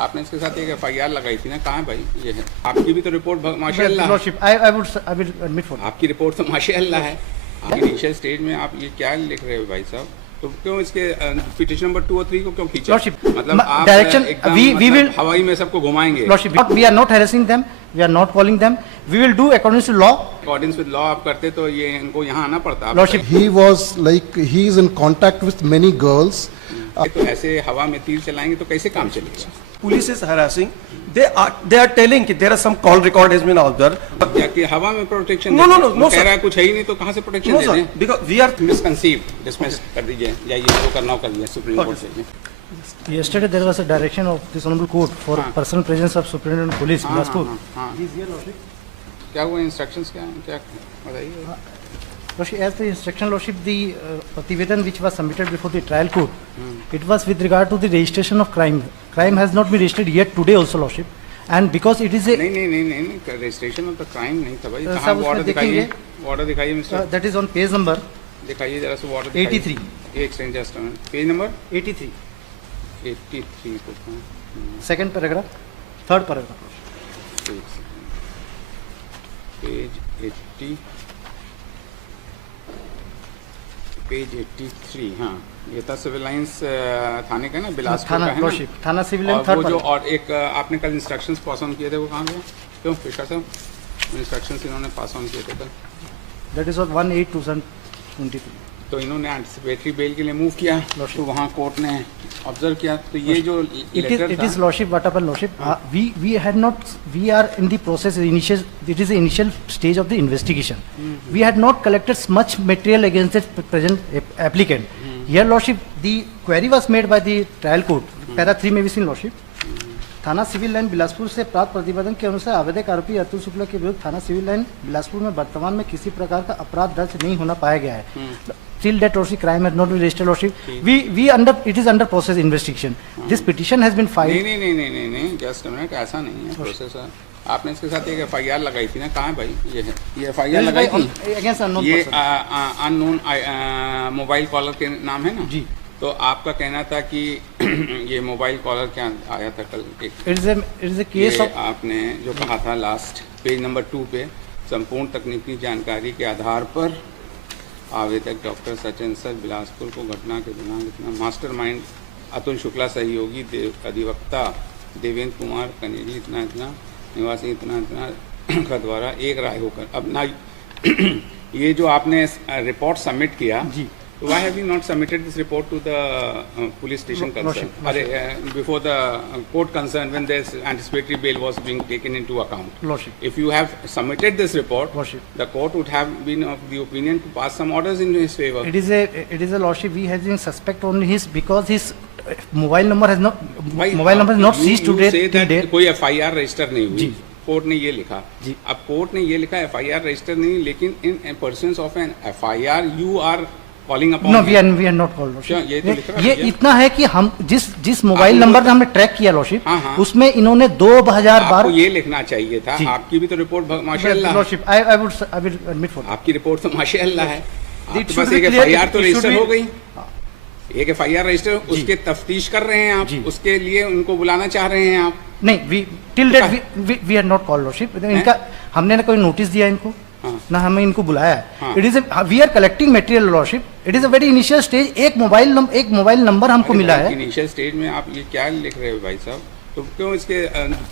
आपने इसके साथ एक एफआईआर लगाई थी ना, कहाँ है भाई? ये है आपकी भी तो रिपोर्ट माशाल्लाह। I will admit for that. आपकी रिपोर्ट तो माशाल्लाह है। आप इनिशियल स्टेज में आप ये क्या लिख रहे हो भाई साहब? तो क्यों इसके पिटीशन नंबर 2 और 3 को क्यों खींचा? Lordship, मतलब आप direction, एकदम we मतलब will- हवाई में सबको घुमाएंगे। Lordship, we are not harassing them. We are not calling them. We will do according to law. According with law आप करते तो ये इनको यहाँ आना पड़ता। Lordship, He was like, he is in contact with many girls. तो ऐसे हवा में तीर चलाएंगे तो कैसे काम चलेगा? Police is harassing. They are telling that there are some call record has been out there. क्या कि हवा में प्रोटेक्शन? No, no, कह sir. रहा है कुछ है ही नहीं तो कहाँ से प्रोटेक्शन No दे sir, दें? because we are मिसकंसीव डिसमिस कर दीजिए, जाइए जो करना हो कर दीजिए सुप्रीम कोर्ट से। yesterday there was a direction of this honorable court for personal presence of superintendent of police, Bilaspur. हाँ, क्या हुआ? इंस्ट्रक्शंस क्या हैं? क्या बताइए। Lordship, as per instruction, Lordship, the Pativedan which was submitted before the trial court, it was with regard to the registration of crime. Crime has not been registered yet today also, Lordship. And because it is a... नहीं registration of the crime नहीं था भाई। साहब, कहाँ उसमें वार्डर दिखाइए, देखेंगे। वार्डर दिखाइए mister. that is on page number दिखाइए जरा सा वार्डर 83. एक सेकंड जस्ट पेज नंबर 83, 83 को second paragraph, third paragraph. Page 80 page 83। हाँ, ये था सिविल लाइंस थाने का ना, बिलासपुर थाना का है Lordship, ना? थाना सिविल और एंड थर्ड वो जो paragraph. और एक आपने कल इंस्ट्रक्शंस पास ऑन किए थे वो कहाँ गए? क्यों पेशा साहब इंस्ट्रक्शंस इन्होंने पास ऑन किए थे कल? That is on 1/8/2023. तो इन्होंने एंटिसिपेटरी बेल के लिए मूव किया तो वहाँ कोर्ट ने ऑब्जर्व किया तो ये जो It लेटर is था Lordship, what happened, Lordship? We had not, we are in the process, initial, it is the initial stage of the investigation. We had not collected much material against the present applicant. Here, Lordship, the query was made by the trial court, para 3 में भी seen, Lordship. थाना civil line Bilaspur से प्राप्त प्रतिवेदन के अनुसार आवेदक आरोपी अतुल शुक्ला के विरुद्ध थाना सिविल लाइन बिलासपुर में वर्तमान में किसी प्रकार का अपराध दर्ज नहीं होना पाया गया है. Till that Lordship, crime has not been registered, Lordship. It is under process investigation. This petition has been filed. नहीं जस्ट मिनट, ऐसा नहीं है प्रोसेस। आपने इसके साथ एक एफआईआर लगाई थी ना, कहाँ है भाई? ये है, ये एफआईआर लगाई थी Against unknown ये person. अननोन मोबाइल कॉलर के नाम है ना जी. तो आपका कहना था कि ये मोबाइल कॉलर क्या आया था कल एक It is a case ये of आपने जो कहा था लास्ट पेज नंबर 2 पे, संपूर्ण तकनीकी जानकारी के आधार पर आवेदक डॉक्टर सचिन सर बिलासपुर को घटना के दिनांक इतना मास्टरमाइंड अतुल शुक्ला सहयोगी अधिवक्ता देवेंद्र कुमार कनेरी इतना निवासी इतना का द्वारा एक राय होकर अब ना ये जो आपने रिपोर्ट सबमिट किया जी. why have you not submitted this report to the police station concerned before the court concerned when this anticipatory bail was being taken into account? Lordship. If you have submitted this report, Lordship. the court would have been of the opinion to pass some orders in his favor. It is a Lordship. We have been suspect on his because his mobile number has not ceased to date till date. कोई FIR register नहीं हुई, जी. Court ने ये लिखा। जी. अब court ने ये लिखा FIR रजिस्टर नहीं, लेकिन in persons of an FIR you are calling upon. No, we are not called, Lordship. क्या ये तो लिख रहा है ये भैया? इतना है कि हम जिस मोबाइल आप नंबर से हमने ट्रैक किया, Lordship, हाँ. उसमें इन्होंने 2000 आपको बार ये लिखना चाहिए था। जी. आपकी भी तो रिपोर्ट माशाल्लाह, Lordship, I will admit for that. आपकी रिपोर्ट तो माशाल्लाह है। आपके should पास be एक clear, FIR तो it should रजिस्टर be- हो गई, एक FIR रजिस्टर, उसके तफ्तीश कर रहे हैं आप, जी. उसके लिए उनको बुलाना चाह रहे हैं आप। नहीं, till date we are not called, Lordship. इनका हमने ना कोई नोटिस दिया इनको, ना हमें इनको बुलाया है. It is we are collecting material, Lordship. It is a very initial stage. एक मोबाइल नंबर हमको मिला है. इनिशियल स्टेज में आप ये क्या लिख रहे हो भाई साहब? तो क्यों इसके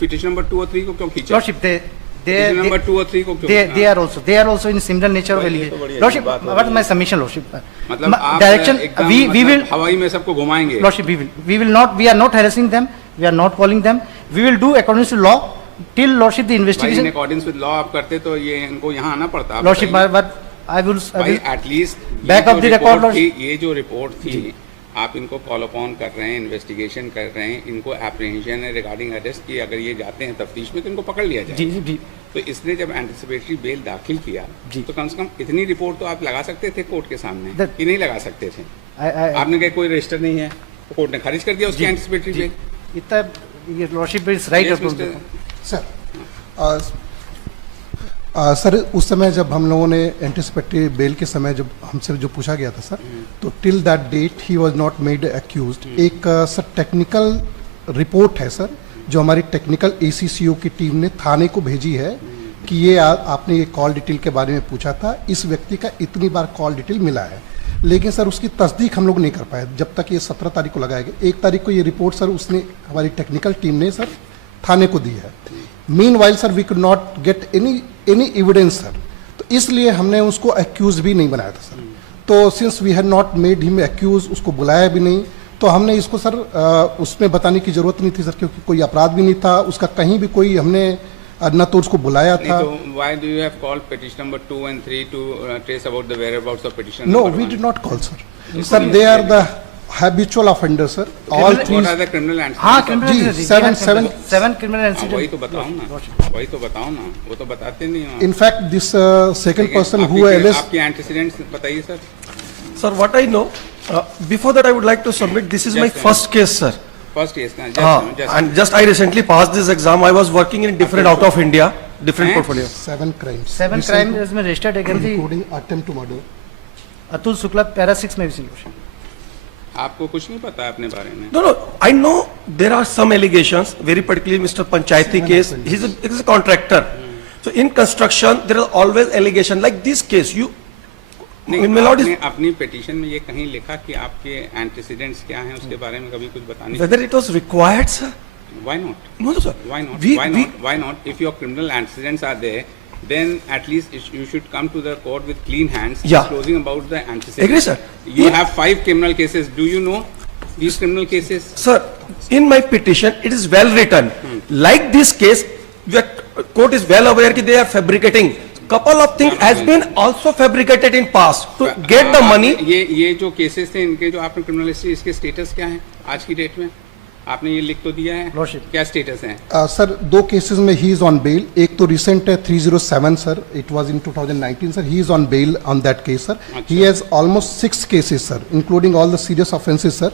पिटीशन नंबर 2 और 3 को क्यों खींचा? Lordship, पिटीशन नंबर 2 और 3 को क्यों? they are also in similar nature of भाई, ये allegation. तो बड़ी Lordship, अच्छी बात what is my submission, Lordship? मतलब आप Direction, एकदम we मतलब will, हवाई में सबको घुमाएंगे। Lordship, we are not harassing them. We are not calling them. We will do according to law. Till Lordship, the भाई इन investigation. अकॉर्डिंग्स विद लॉ आप करते तो ये इनको यहाँ आना पड़ता। आप Lordship, बताइए। but I will भाई at least back of the record, ये जो रिपोर्ट थी आप इनको कॉल अपॉन कर रहे हैं, इन्वेस्टिगेशन कर रहे हैं, इनको एप्रीहेंशन है रिगार्डिंग अरेस्ट की, अगर ये जाते हैं तफ्तीश में तो इनको पकड़ लिया जाए। जी. तो इसने जब एंटिसिपेटरी बेल दाखिल किया जी. तो कम से कम इतनी रिपोर्ट तो आप लगा सकते थे कोर्ट के सामने That- कि नहीं लगा सकते थे? I आपने कहा कोई रजिस्टर नहीं है तो कोर्ट ने खारिज कर दिया उसकी एंटिसिपेटरी बेल। इतना ये Lordship is right. Yes, about Mr. Sir sir उस समय जब हम लोगों ने एंटिसिपेटरी बेल के समय जब हमसे जो पूछा गया था सर, तो till that date he was not made accused. एक सर टेक्निकल रिपोर्ट है सर जो हमारी टेक्निकल ACCO की टीम ने थाने को भेजी है कि ये आपने ये कॉल डिटेल के बारे में पूछा था, इस व्यक्ति का इतनी बार कॉल डिटेल मिला है, लेकिन सर उसकी तस्दीक हम लोग नहीं कर पाए जब तक ये 17 तारीख को लगाया गया। 1 तारीख को ये रिपोर्ट सर उसने हमारी टेक्निकल टीम ने सर थाने को दी है। Meanwhile sir we could not get any evidence sir, तो इसलिए हमने उसको एक्यूज भी नहीं बनाया था सर। तो since we had not made him accuse, उसको बुलाया भी नहीं, तो हमने इसको सर उसमें बताने की जरूरत नहीं थी सर, क्योंकि कोई अपराध भी नहीं था उसका, कहीं भी कोई हमने न तो उसको बुलाया था। तो why do you have called petition number 2 and 3 to trace about the whereabouts of petition No, number we 1? did not call sir. Sir, they are the habitual offenders sir. All three. What are the criminal incidents? हाँ, of- criminal ji, incident, seven- we had seven- seven criminal हाँ, incident. वही तो बताओ ना, वही तो बताओ ना, वो तो बताते नहीं हो। In fact, this second ठीक है, person आपकी- who alleged. आपकी antecedents बताइए sir. Sir, what I know, before that I would like to submit, this is my Just a first case, sir. First case का, And just I recently passed this exam. I was working in different out of India, different हैं? portfolio. 7 crimes. Seven Recent- crime में registered against the including attempt to murder. Atul Shukla para 6 में भी selection. आपको कुछ नहीं पता है अपने बारे में? No, I know there are some allegations, very particularly Mr. Panchayati case. He's a contractor. So in construction, there are always allegations like this case. नहीं, in my lord आपने अपनी पिटीशन में ये कहीं लिखा कि आपके एंटीसीडेंट्स क्या हैं, उसके बारे में कभी कुछ बताने? whether it was required, sir. Why not? No, sir. Why not? We- Why we- not? Why not? If your criminal antecedents are there, then at least you should come to the court with clean hands, Yeah. disclosing about the antecedents. Agree, sir. You Yeah. have 5 criminal cases. Do you know these criminal cases? Sir, in my petition, it is well written. Like this case, the court is well aware that they are fabricating. Couple of things has been also fabricated in past to get the money. ये जो cases थे इनके, जो आपने criminal history, इसके status क्या है आज की डेट में? आपने ये लिख तो दिया है, Lordship. क्या स्टेटस है? सर 2 केसेस में ही इज ऑन बेल। एक तो रिसेंट है 307 sir, it was in 2019 sir, he is on bail on that case sir. He has almost 6 cases sir, including all the serious offences sir,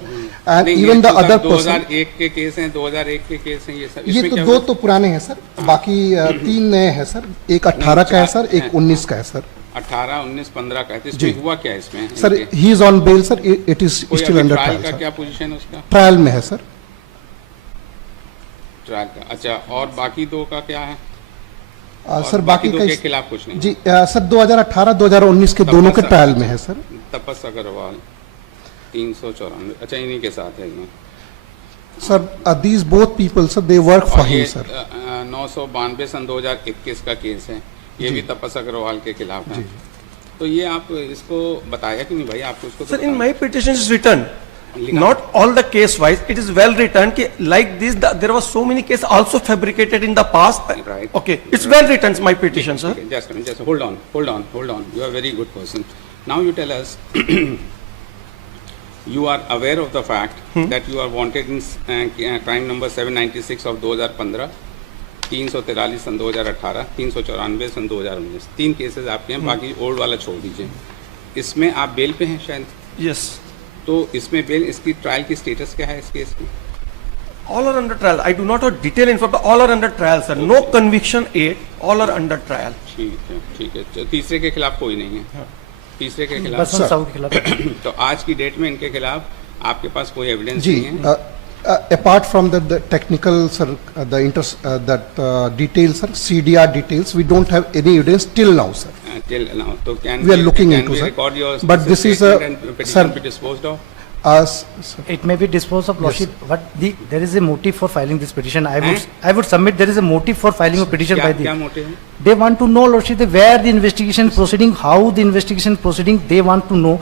and नहीं, even ये the तो other सब person. 2001 के case हैं, 2001 के case हैं ये सब। ये इसमें तो क्या 2 हुआ? तो पुराने हैं सर, बाकी 3 नए हैं सर। एक 18 का है सर, एक 19 का है सर। 18, 19, 15 का है। तो जी। इसमें हुआ क्या इसमें? सर इनके? He is on bail sir, it is कोई स्टिल अभी अंडर ट्रायल ट्रायल का सर। क्या पोजीशन है उसका? ट्रायल में है सर। ट्रायल का, अच्छा। और बाकी 2 का क्या है? सर बाकी 2 का के खिलाफ कुछ नहीं? जी सर 2018 2019 के दोनों के ट्रायल में है सर। तपस अग्रवाल 394, अच्छा इन्हीं के साथ है ये। Sir these both people sir they work for और ये हिम सर। 992 सन 2021 का केस है, ये भी तपस अग्रवाल के खिलाफ है। तो ये आप इसको बताया कि नहीं भाई? आपको इसको Sir, in my petition is written. लिखा। Not all the case wise, it is well written. कि like this, there was so many cases also fabricated in the past. Right. Okay, it's well written, my petition, sir. Okay, just hold on. You are a very good person. Now you tell us, you are aware of the fact that you are wanted in crime number 796 of 2015, 343 sun 2018, 394 sun 2019, 3 cases आपके हैं, बाकी old वाला छोड़ दीजिए। इसमें आप bell पे हैं शायद, Yes. तो इसमें बेल, इसकी ट्रायल की स्टेटस क्या है इस केस की? All are under trial. I do not have detail information, but all are under trial, sir. No conviction yet. All are under trial. ठीक है। तीसरे के खिलाफ कोई नहीं है? तीसरे के खिलाफ? बसंत साहू के खिलाफ। तो आज की डेट में इनके खिलाफ आपके पास कोई एविडेंस जी नहीं है? apart from the technical sir, details sir, CDR details, we don't have any evidence till now sir. Till now. So can We are looking into, we sir. record your But this is a- statement and petition sir- be disposed of? Sir, It may be disposed of, Lordship, but there is a motive for filing this petition. I would submit there is a motive for filing a petition by क्या the. Motive है? They want to know, Lordship, where the investigation proceeding, how the investigation proceeding, they want to know.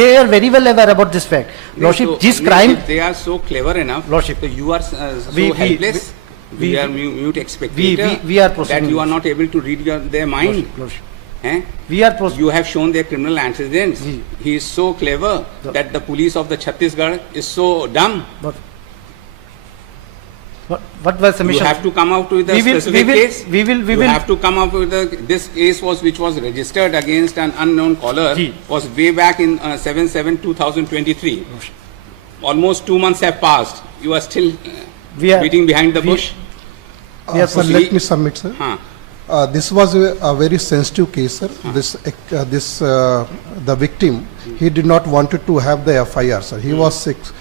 They are very well aware about this fact. Lordship, this crime, If they are so clever enough, Lordship. so you are so We- helpless. we- We are mute spectator. we are that proceeding. you are not able to read their mind. Lordship, हैं? we are proceeding. You have shown their criminal antecedents. जी. He is so clever that the police of the Chhattisgarh is so dumb. What was You submission? have to come out with a We will- specific we will- case. we will- You have to come up with this case which was registered against an unknown caller जी. was way back in 7/7/2023. Almost 2 months have passed. You are still We are- beating behind the we- bush. are sir, let me submit sir. हाँ. This was a very sensitive case, sir. The victim, he did not wanted to have the FIR, sir. He was sick.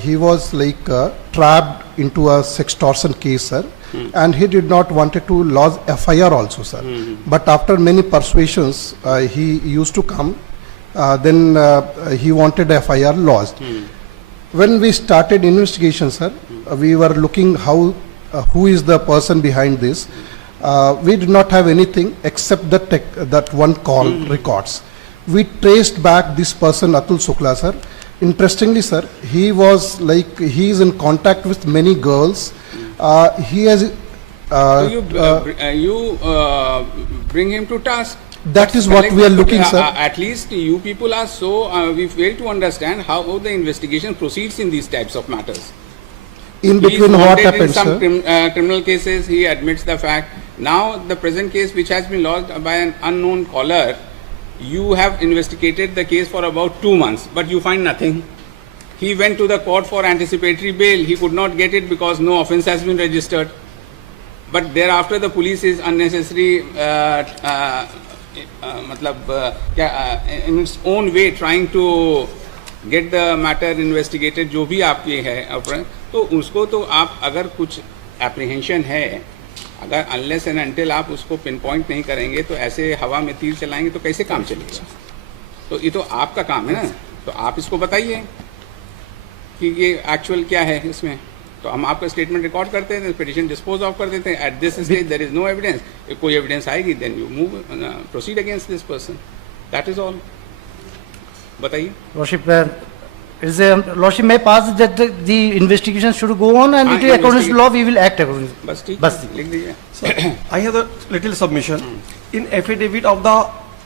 he was like trapped into a sextortion case, sir, and he did not wanted to lodge FIR also, sir. But after many persuasions, he used to come. Then he wanted FIR lodged. When we started investigation, sir, we were looking who is the person behind this. We did not have anything except that one call records. We traced back this person, Atul Shukla, sir. Interestingly, sir, he was like, he is in contact with many girls. He has. So you bring him to task. That is what we are looking, sir. At least you people are so, we fail to understand how the investigation proceeds in these types of matters. In He is between, what wanted happened, in some sir? criminal cases, he admits the fact. Now, the present case which has been lodged by an unknown caller, you have investigated the case for about 2 months, but you find nothing. He went to the court for anticipatory bail. He could not get it because no offence has been registered. But thereafter, the police is unnecessary, in its own way trying to get the matter investigated. जो भी आपके है तो उसको तो आप अगर कुछ apprehension है, अगर unless and until आप उसको pinpoint नहीं करेंगे तो ऐसे हवा में तीर चलाएंगे तो कैसे काम चलेगा? तो ये तो आपका काम है ना, तो आप इसको बताइए कि ये एक्चुअल क्या है इसमें. तो हम आपका स्टेटमेंट रिकॉर्ड करते हैं, पिटीशन डिस्पोज ऑफ कर देते हैं. At this stage there is no evidence. कोई एविडेंस आएगी then you move proceed against this person. That is all. बताइए. Lordship, Lordship may pass that the investigation should go on and हाँ, it is according to law we will act according to. बस ठीक. बस. लिख दीजिए. Sir, I have a little submission. In affidavit of the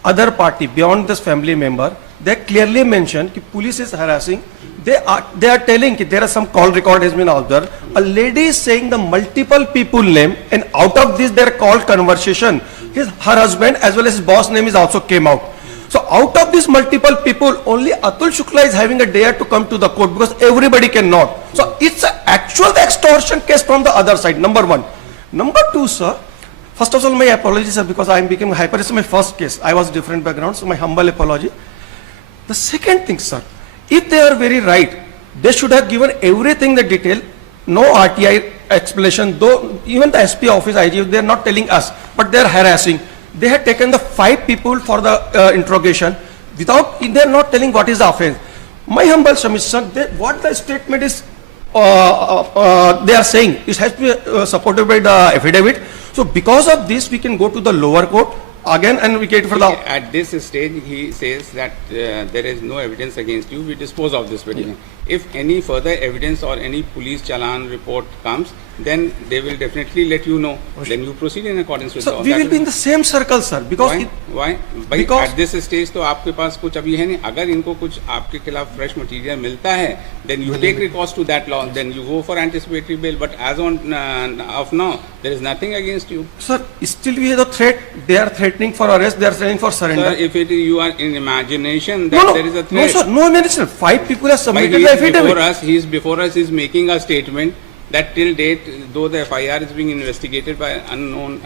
other party beyond this family member, they clearly mention कि police is harassing. They are telling कि there are some call record has been out there. A lady is saying the multiple people name, and out of this their call conversation, her husband as well as his boss name is also came out. So out of these multiple people, only Atul Shukla is having a dare to come to the court because everybody cannot. So it's an actual extortion case from the other side, number one. Number two, sir, first of all, my apologies, sir, because I am becoming hyper. This is my first case. I was different background, so my humble apology. The second thing, sir, if they are very right, they should have given everything the detail, no RTI explanation, though even the SP office, IGF, they are not telling us, but they are harassing. They had taken the 5 people for the interrogation without, they are not telling what is the offense. My humble submission, what the statement is, they are saying, it has to be supported by the affidavit. So because of this, we can go to the lower court again and we get for the... At this stage, he says that there is no evidence against you. We dispose of this petition. If any further evidence or any police challan report comes, then they will definitely let you know. Then you proceed in accordance with the So law. we will be in the same circle, sir, because... Why? भाई Because- at this stage तो आपके पास कुछ अभी है नहीं. अगर इनको कुछ आपके खिलाफ fresh material मिलता है, then you take recourse to that law. Then you go for anticipatory bail. But as on of now, there is nothing against you. Sir, still we have the threat. They are threatening for arrest. They are threatening for surrender. Sir, if you are in imagination that there is a threat. No, sir, no imagination. 5 people have But submitted the affidavit. he is before us is making a statement that till date, though the FIR is being investigated by unknown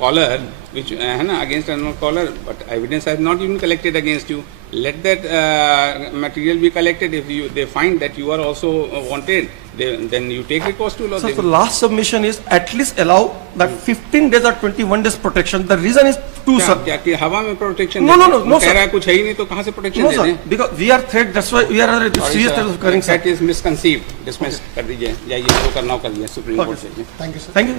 caller, which against unknown caller, but evidence has not even collected against you. Let that material be collected. If they find that you are also wanted, then you take recourse to law. So the last submission is at least allow that 15 days or 21 days protection. The reason is two, sir. क्या कि हवा में protection? No, कह sir. रहा है कुछ है ही नहीं तो कहाँ से प्रोटेक्शन No, दे sir, दें? because we are threat. That's why we are under serious threat of occurring, sir. That is misconceived. Dismiss कर दीजिए. जाइए जो करना हो कर दिया सुप्रीम कोर्ट से. Thank you, sir. Thank you.